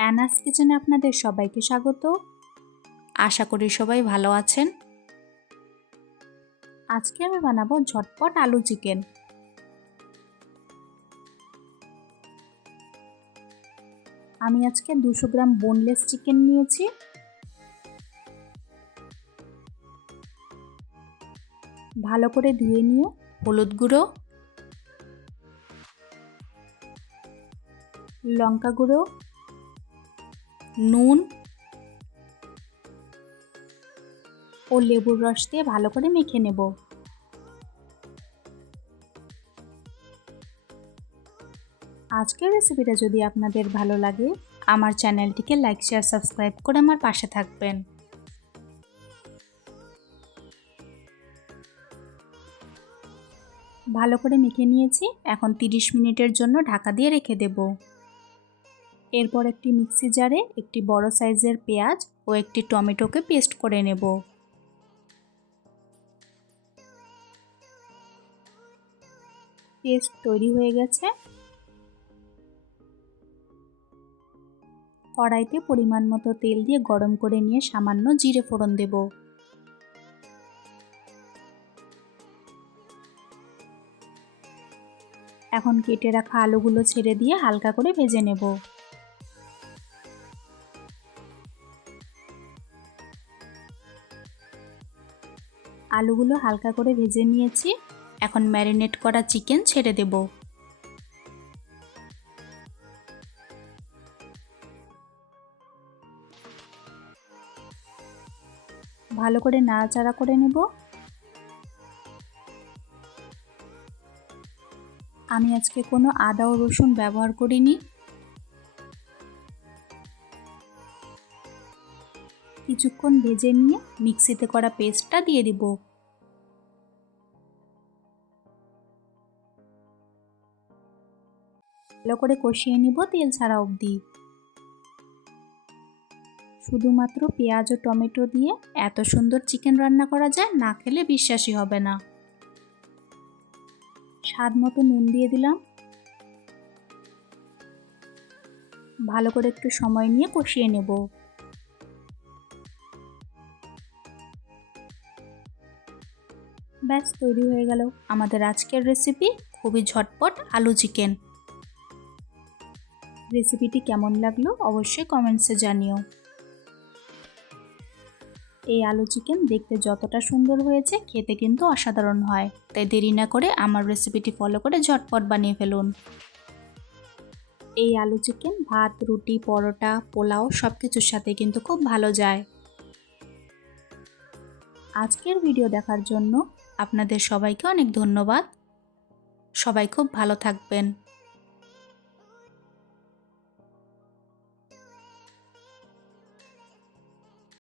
অ্যানাস কিচেনে আপনাদের সবাইকে স্বাগত। আশা করি সবাই ভালো আছেন। আজকে আমি বানাবো ঝটপট আলু চিকেন। আমি আজকে দুশো গ্রাম বোনলেস চিকেন নিয়েছি। ভালো করে ধুয়ে নিয়ে হলুদ গুঁড়ো। লঙ্কা গুঁড়ো। নুন ও লেবুর রস দিয়ে ভালো করে মেখে নেব। আজকের রেসিপিটা যদি আপনাদের ভালো লাগে, আমার চ্যানেলটিকে লাইক, শেয়ার, সাবস্ক্রাইব করে আমার পাশে থাকবেন। ভালো করে মেখে নিয়েছি, এখন 30 মিনিটের জন্য ঢাকা দিয়ে রেখে দেব। এরপর একটি মিক্সি জারে একটি বড় সাইজের পেঁয়াজ ও একটি টমেটোকে পেস্ট করে নেব। পেস্ট তৈরি হয়ে গেছে। কড়াইতে পরিমাণ মতো তেল দিয়ে গরম করে নিয়ে সামান্য জিরে ফোড়ন দেব। এখন কেটে রাখা আলুগুলো ছেড়ে দিয়ে হালকা করে ভেজে নেব। আলুগুলো হালকা করে ভেজে নিয়েছি। এখন ম্যারিনেট করা চিকেন ছেড়ে দেব। ভালো করে নাড়াচাড়া করে নেব। আমি আজকে কোনো আদা ও রসুন ব্যবহার করিনি। কিছুক্ষণ ভেজে নিয়ে মিক্সিতে করা পেস্টটা দিয়ে দিব। ভালো করে কষিয়ে নিব তেল ছাড়া অবধি। শুধুমাত্র পেঁয়াজ ও টমেটো দিয়ে এত সুন্দর চিকেন রান্না করা যায় না খেলে বিশ্বাসই হবে না। স্বাদ মতো নুন দিয়ে দিলাম। ভালো করে একটু সময় নিয়ে কষিয়ে নেব। ব্যাস, তৈরি হয়ে গেল আমাদের আজকের রেসিপি খুবই ঝটপট আলু চিকেন রেসিপিটি কেমন লাগল অবশ্যই কমেন্টসে জানিও। এই আলু চিকেন দেখতে যতটা সুন্দর হয়েছে, খেতে কিন্তু অসাধারণ হয়। তাই দেরি না করে আমার রেসিপিটি ফলো করে ঝটপট বানিয়ে ফেলুন। এই আলু চিকেন ভাত, রুটি, পরোটা, পোলাও সব কিছুর সাথে কিন্তু খুব ভালো যায়। আজকের ভিডিও দেখার জন্য আপনাদের সবাইকে অনেক ধন্যবাদ। সবাই খুব ভালো থাকবেন।